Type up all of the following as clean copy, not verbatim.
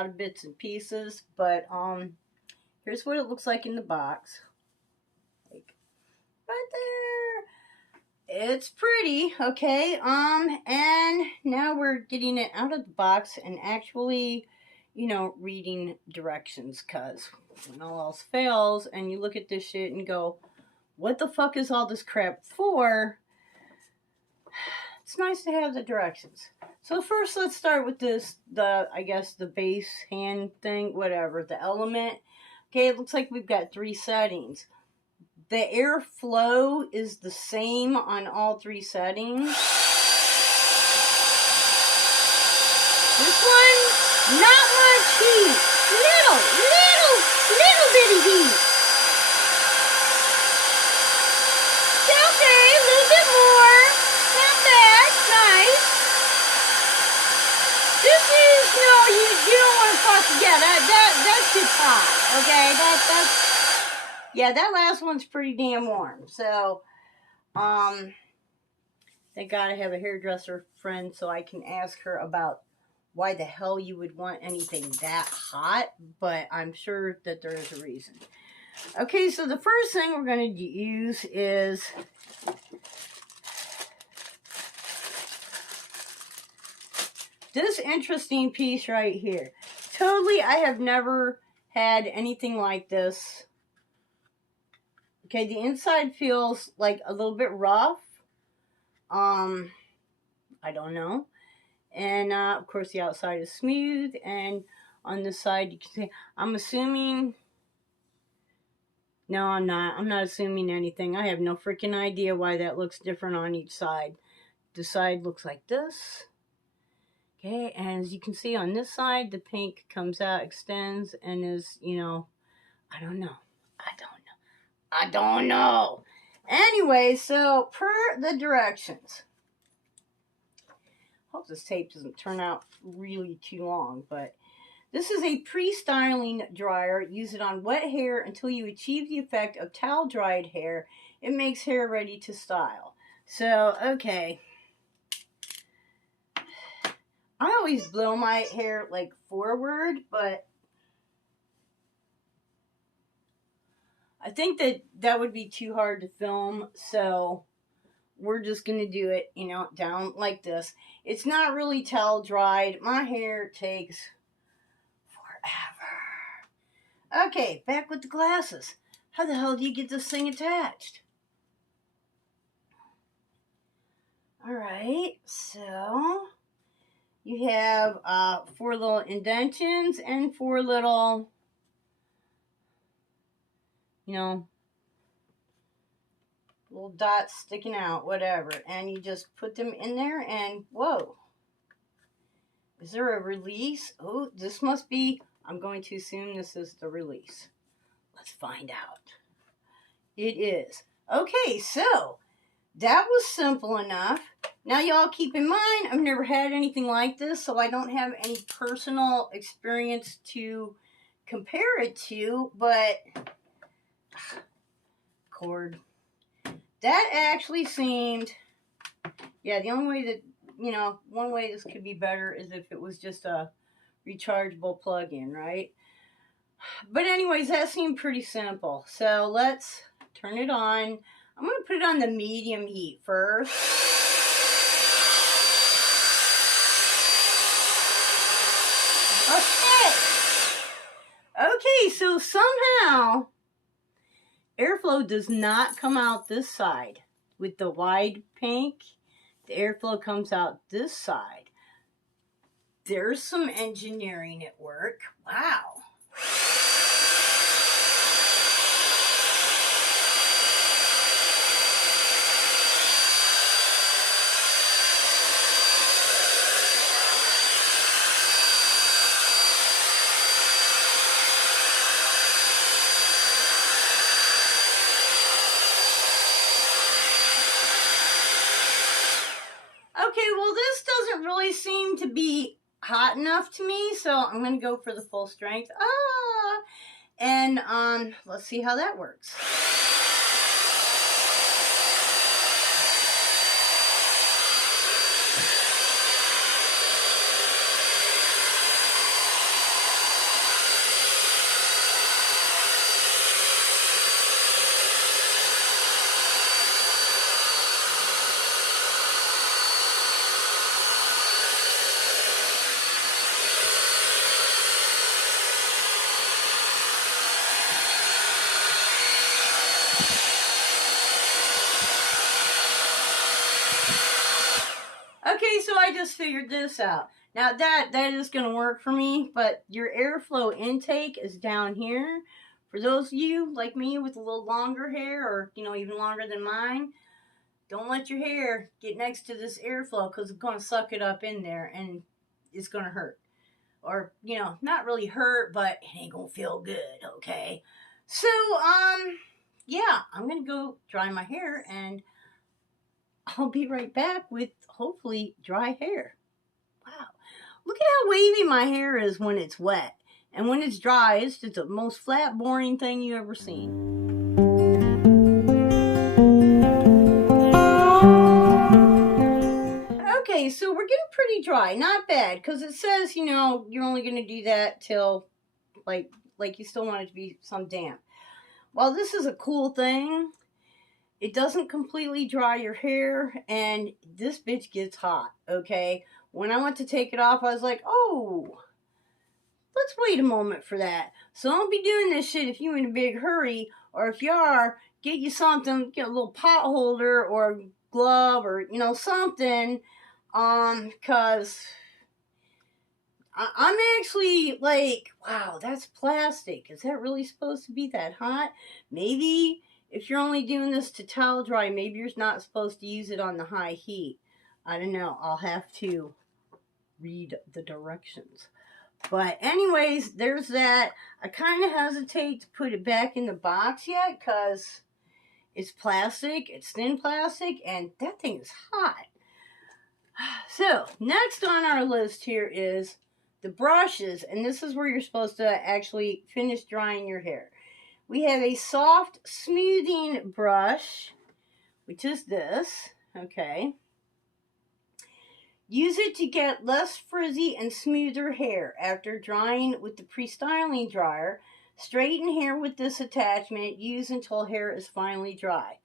lot of bits and pieces, but here's what it looks like in the box. Like right there. It's pretty, okay? And now we're getting it out of the box and actually, you know, reading directions, cause when all else fails and you look at this shit and go, what the fuck is all this crap for? It's nice to have the directions. So first let's start with this, I guess the base hand thing, whatever, the element. Okay, it looks like we've got 3 settings. The airflow is the same on all 3 settings. This one, not much heat. Little bitty heat. Okay, a little bit more. Not bad, nice. This is, no, you don't want to fuck, yeah, that's too hot, okay, that's, yeah, that last one's pretty damn warm, so, thank God I have a hairdresser friend so I can ask her about why the hell you would want anything that hot, but I'm sure that there is a reason. Okay, so the first thing we're going to use is this interesting piece right here. Totally, I have never had anything like this. Okay, the inside feels like a little bit rough. I don't know. And, of course, the outside is smooth. And on this side, you can see, I'm assuming... No, I'm not. I'm not assuming anything. I have no freaking idea why that looks different on each side. The side looks like this. Okay, and as you can see on this side, the pink comes out, extends, and is, you know, I don't know. Anyway, so per the directions. Hope this tape doesn't turn out really too long, but this is a pre-styling dryer. Use it on wet hair until you achieve the effect of towel-dried hair. It makes hair ready to style. So, okay. I always blow my hair like forward, but I think that would be too hard to film, so we're just going to do it, you know, down like this. It's not really towel dried. My hair takes forever. Okay, back with the glasses. How the hell do you get this thing attached? Alright, so you have 4 little indentions and 4 little, you know, little dots sticking out, whatever. And you just put them in there and, whoa. Is there a release? Oh, this must be, I'm going to assume this is the release. Let's find out. It is. Okay, so that was simple enough. Now y'all keep in mind, I've never had anything like this, so I don't have any personal experience to compare it to, but cord. That actually seemed, yeah, the only way that, you know, one way this could be better is if it was just a rechargeable plug-in, right? But anyways, that seemed pretty simple. So let's turn it on. I'm going to put it on the medium heat first. Okay, so somehow airflow does not come out this side. With the wide pink, the airflow comes out this side. There's some engineering at work. Wow. Okay, well, this doesn't really seem to be hot enough to me, so I'm going to go for the full strength. And let's see how that works. Okay, so I just figured this out. Now that is going to work for me, but your airflow intake is down here. For those of you like me with a little longer hair, or even longer than mine, don't let your hair get next to this airflow because it's going to suck it up in there and it's going to hurt. Or, not really hurt, but it ain't going to feel good, okay? So, yeah, I'm going to go dry my hair and I'll be right back with hopefully dry hair. Wow. Look at how wavy my hair is when it's wet. And when it's dry, it's just the most flat, boring thing you ever seen. Okay, so we're getting pretty dry. Not bad, because it says, you're only going to do that till, like you still want it to be some damp. While this is a cool thing, it doesn't completely dry your hair, and this bitch gets hot, okay? When I went to take it off, I was like, oh, let's wait a moment for that. So don't be doing this shit if you're in a big hurry, or if you are, get you something, get a little pot holder or glove or, something, because I'm actually like, wow, that's plastic. Is that really supposed to be that hot? Maybe if you're only doing this to towel dry, maybe you're not supposed to use it on the high heat. I don't know. I'll have to read the directions. But anyways, there's that. I kind of hesitate to put it back in the box yet because it's plastic. It's thin plastic, and that thing is hot. So, next on our list here is the brushes, and this is where you're supposed to actually finish drying your hair. We have a soft smoothing brush, which is this, okay. Use it to get less frizzy and smoother hair. After drying with the pre-styling dryer, straighten hair with this attachment. Use until hair is finally dry.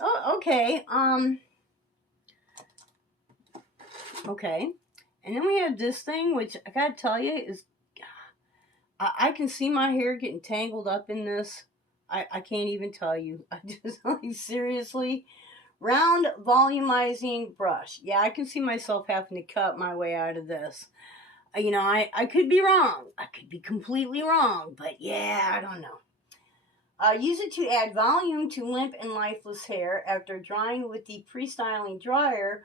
Oh, okay, okay. And then we have this thing, which I gotta tell you is, I can see my hair getting tangled up in this. I can't even tell you. I just, like, seriously. Round volumizing brush. Yeah, I can see myself having to cut my way out of this. I could be wrong. I could be completely wrong. But yeah, I don't know. Use it to add volume to limp and lifeless hair. After drying with the pre-styling dryer,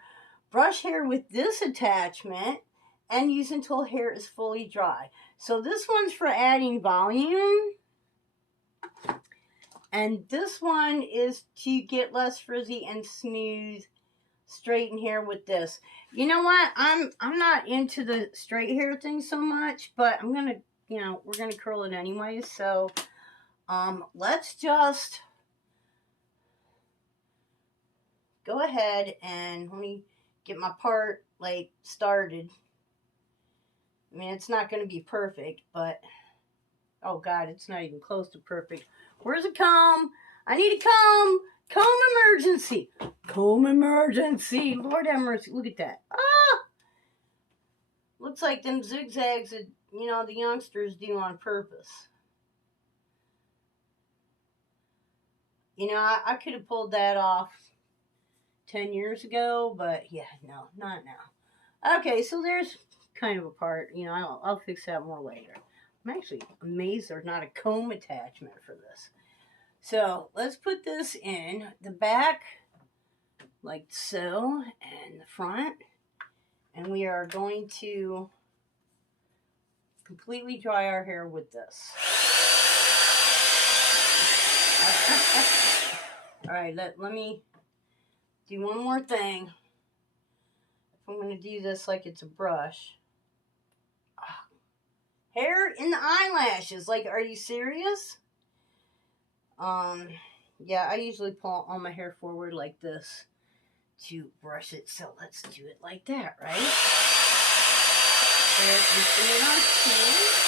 brush hair with this attachment and use until hair is fully dry. So this one's for adding volume. And this one is to get less frizzy and smooth, straighten hair with this. You know what? I'm not into the straight hair thing so much, but I'm gonna, we're gonna curl it anyway. So, let's just go ahead and let me get my part started. I mean, it's not gonna be perfect, but oh God, it's not even close to perfect. Where's a comb? I need a comb. Comb emergency. Comb emergency. Lord have mercy. Look at that. Ah! Looks like them zigzags that, the youngsters do on purpose. I could have pulled that off 10 years ago, but yeah, no, not now. Okay, so there's kind of a part. I'll fix that more later. I'm actually amazed there's not a comb attachment for this. So let's put this in the back like so, and the front. And we are going to completely dry our hair with this. All right, let me do one more thing. I'm going to do this like it's a brush. Hair in the eyelashes. Like, are you serious? Yeah, I usually pull all my hair forward like this to brush it. So let's do it like that, right? There, you see it on two.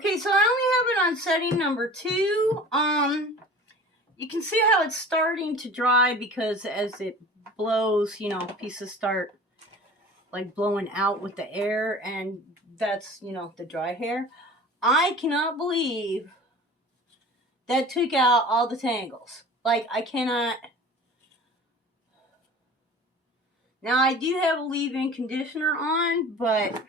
Okay, so I only have it on setting number 2. You can see how it's starting to dry because as it blows, you know, pieces start like blowing out with the air, and that's, you know, the dry hair. I cannot believe that took out all the tangles. Like, I cannot. Now, I do have a leave-in conditioner on, but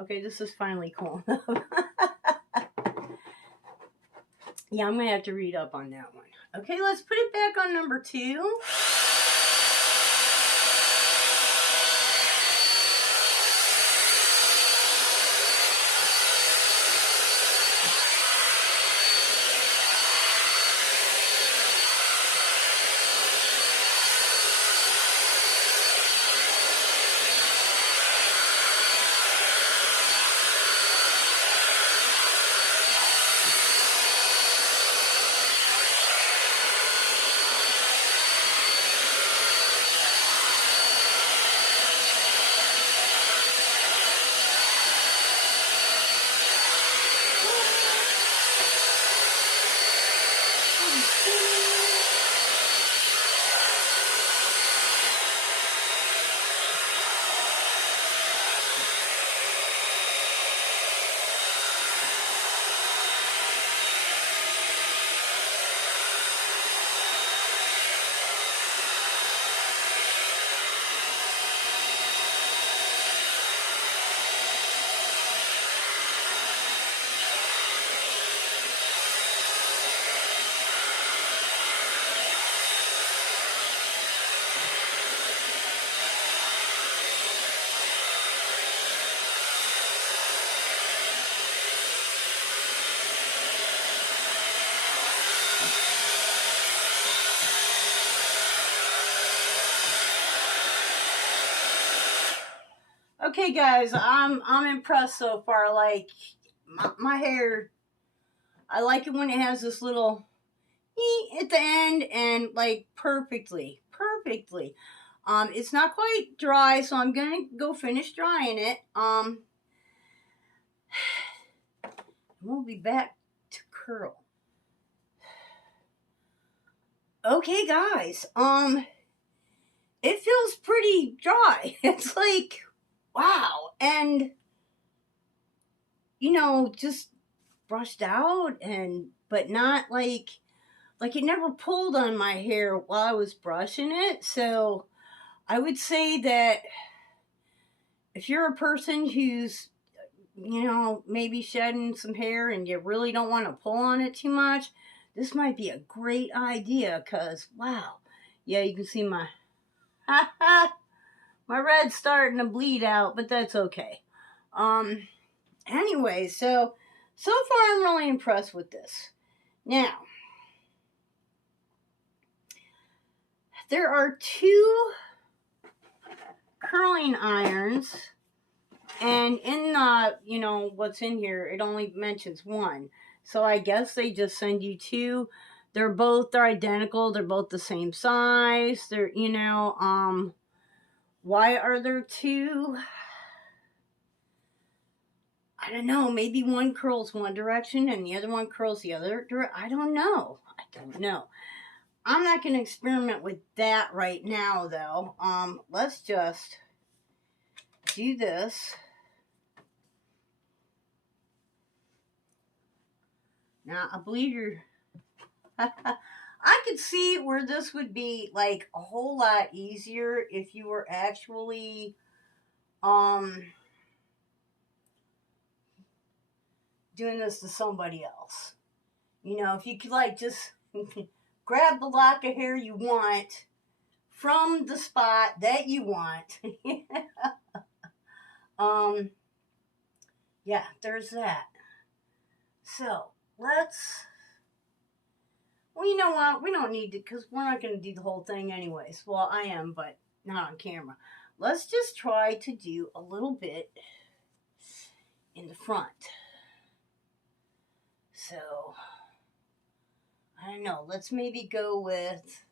okay, this is finally cool enough. Yeah, I'm going to have to read up on that one. Okay, let's put it back on number 2. Okay, guys, I'm impressed so far. Like, my hair, I like it when it has this little at the end, and like perfectly. It's not quite dry, so I'm gonna go finish drying it. We'll be back to curl. Okay, guys, it feels pretty dry. It's like, wow, and you know, just brushed out, and but not like it never pulled on my hair while I was brushing it. So I would say that if you're a person who's, you know, maybe shedding some hair and you really don't want to pull on it too much, this might be a great idea, because wow, yeah, you can see my my red's starting to bleed out, but that's okay. Anyway, so far I'm really impressed with this. Now, there are 2 curling irons, and in the, you know, what's in here, it only mentions 1. So I guess they just send you 2. They're identical. They're both the same size. They're, you know, why are there 2? I don't know. Maybe one curls one direction and the other one curls the other direction. I don't know. I'm not going to experiment with that right now, though. Let's just do this. Now, I believe you're... I could see where this would be, like, a whole lot easier if you were actually, doing this to somebody else. You know, if you could, like, just grab the lock of hair you want from the spot that you want. Yeah, there's that. So, let's... Well, you know what? We don't need to, because we're not going to do the whole thing anyways. Well, I am, but not on camera. Let's just try to do a little bit in the front. So, I don't know. Let's maybe go with...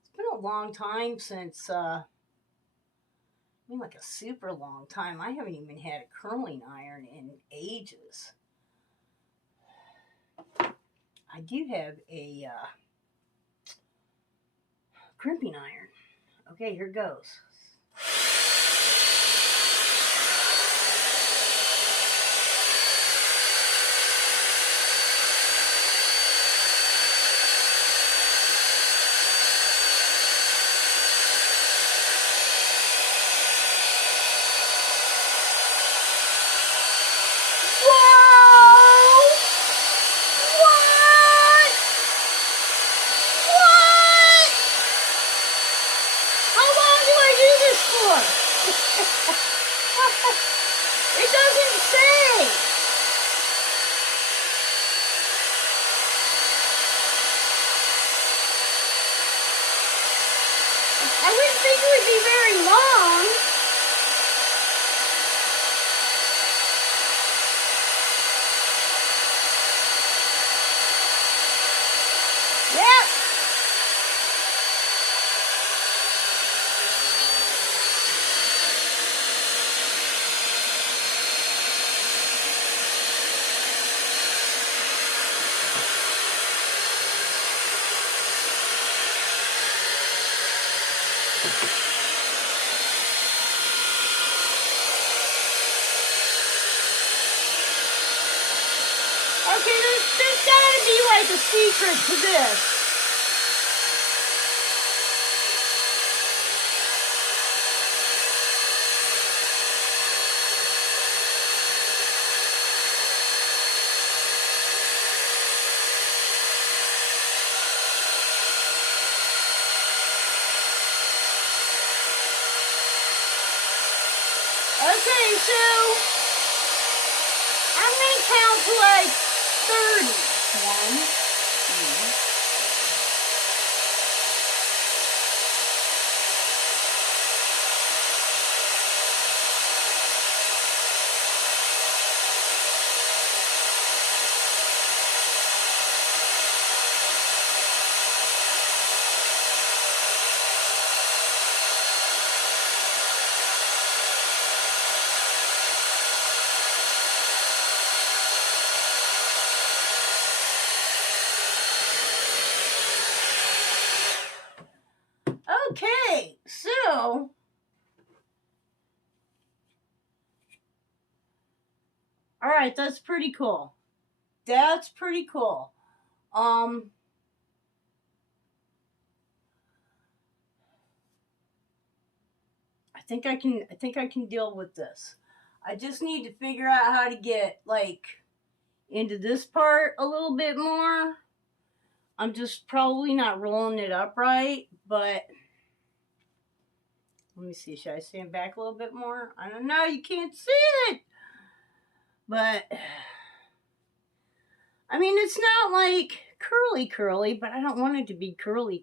It's been a long time since mean, like a super long time. I haven't even had a curling iron in ages. I do have a crimping iron. Okay, here goes. It doesn't say. I wouldn't think it would be very long. Yep. Okay, there's gotta be like a secret to this. Okay, so I'm gonna count to like 30. 1, 2. Okay, so all right, that's pretty cool. That's pretty cool. I think I can deal with this. I just need to figure out how to get like into this part a little bit more. I'm just probably not rolling it up right, but let me see. Should I stand back a little bit more? I don't know. You can't see it. But I mean, it's not like curly, but I don't want it to be curly.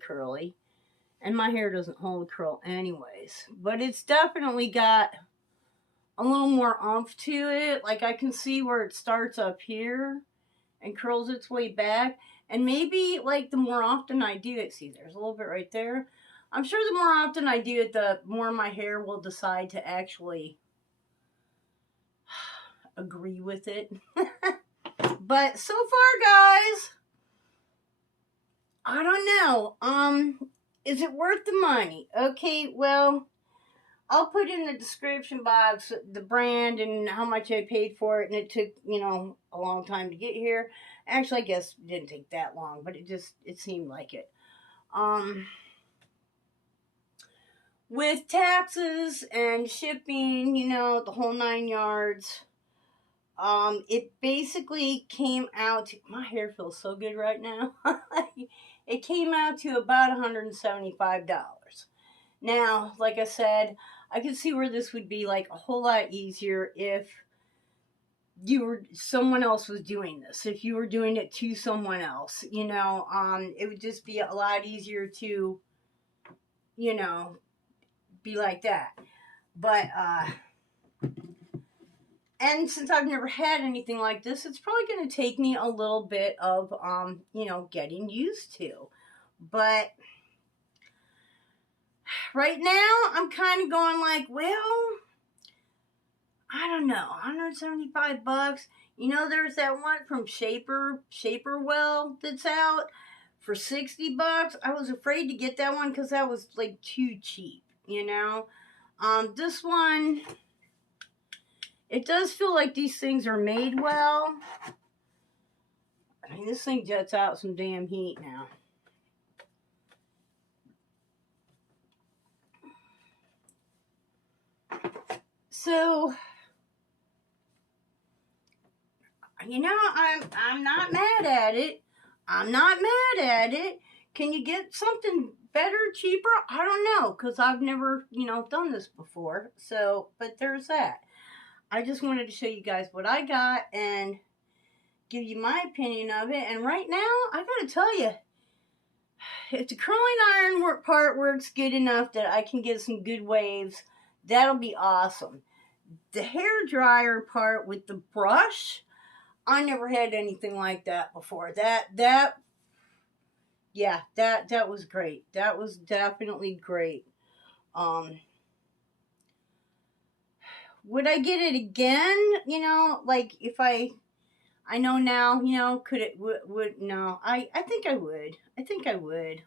And my hair doesn't hold curl anyways. But it's definitely got a little more oomph to it. Like I can see where it starts up here and curls its way back. And maybe like the more often I do it, see there's a little bit right there. I'm sure the more often I do it, the more my hair will decide to actually agree with it. But so far, guys, I don't know. Is it worth the money? Okay, well, I'll put in the description box the brand and how much I paid for it, and it took, a long time to get here. Actually, I guess it didn't take that long, but it seemed like it. With taxes and shipping, the whole 9 yards, it basically came out to, my hair feels so good right now. It came out to about $175. Now, like I said, I can see where this would be like a whole lot easier if someone else was doing this. If you were doing it to someone else, it would just be a lot easier to, be like that. But, and since I've never had anything like this, it's probably going to take me a little bit of, getting used to. But right now I'm kind of going like, well, I don't know, $175. You know, there's that one from Shaperwell that's out for $60. I was afraid to get that one because that was like too cheap, you know. This one, it does feel like these things are made well. I mean, this thing jets out some damn heat now. So, you know, I'm not mad at it. I'm not mad at it. Can you get something better, cheaper? I don't know, because I've never, you know, done this before. So, but there's that. I just wanted to show you guys what I got and give you my opinion of it. And right now, I gotta tell you, if the curling iron part works good enough that I can get some good waves, that'll be awesome. The hair dryer part with the brush, I never had anything like that before. That was great. That was definitely great. Would I get it again? You know, like if I know now, you know, could it would no. I think I would. I think I would.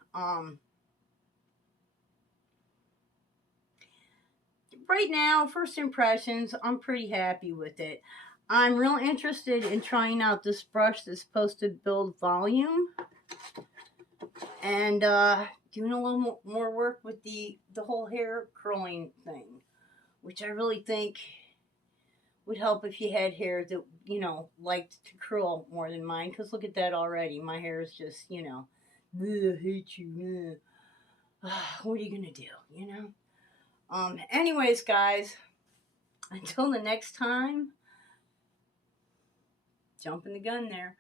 Right now, first impressions, I'm pretty happy with it. I'm real interested in trying out this brush that's supposed to build volume. And doing a little more work with the whole hair curling thing, which I really think would help if you had hair that, you know, liked to curl more than mine. Because look at that already. My hair is just, you know, I hate you. What are you going to do, you know? Anyways, guys, until the next time, jumping the gun there.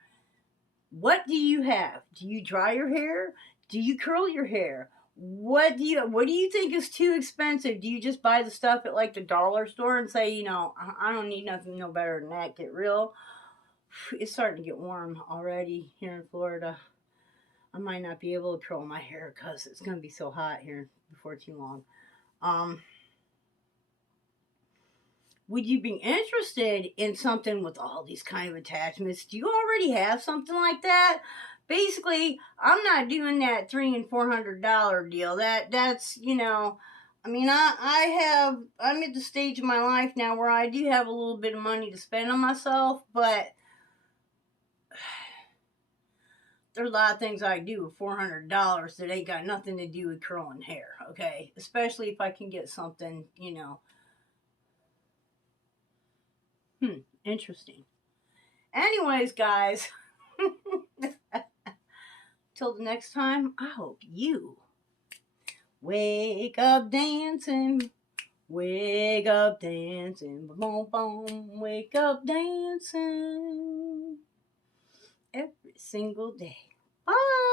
What do you have? Do you dry your hair? Do you curl your hair? What do you think is too expensive? Do you just buy the stuff at like the dollar store and say, you know, I don't need nothing no better than that, get real? It's starting to get warm already here in Florida. I might not be able to curl my hair because it's going to be so hot here before too long. Would you be interested in something with all these kind of attachments? Do you already have something like that? Basically, I'm not doing that $300 and $400 deal. That's, you know, I mean, I'm at the stage of my life now where I do have a little bit of money to spend on myself, but there's a lot of things I do with $400 that ain't got nothing to do with curling hair, okay? Especially if I can get something, you know, interesting. Anyways, guys, till the next time, I hope you wake up dancing, wake up dancing, boom, boom, wake up dancing every single day. Bye.